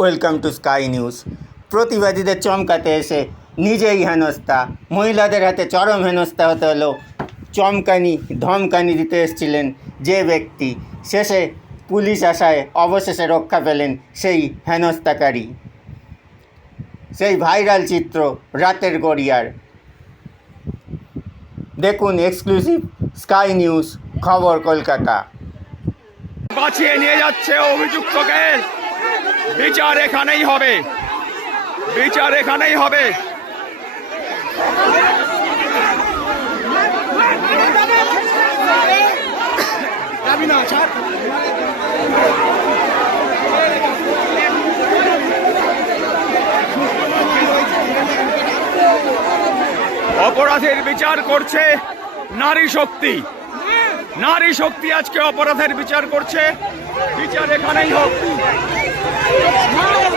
Welcome to Sky News. প্রতিবাদীদের চমকাতে এসে নিজেই হেনস্থা। মহিলাদের হাতে চরম হেনস্থা হতে হলো চমকানি, ধমকানি দিতে এসেছিলেন যে ব্যক্তি। শেষে পুলিশ আসায় অবশেষে রক্ষা পেলেন সেই হেনস্থাকারী। সেই ভাইরাল চিত্র রাতের গড়িয়ার। দেখুন এক্সক্লুসিভ স্কাই নিউজ খবর কলকাতা। বাঁচিয়ে নিয়ে যাচ্ছে অভিযুক্তকে। বিচার এখানেই হবে। বিচার এখানেই হবে। অপরাধের বিচার করছে নারী শক্তি। নারী শক্তি আজকে অপরাধের বিচার করছে। বিচার এখানেই হোক। Come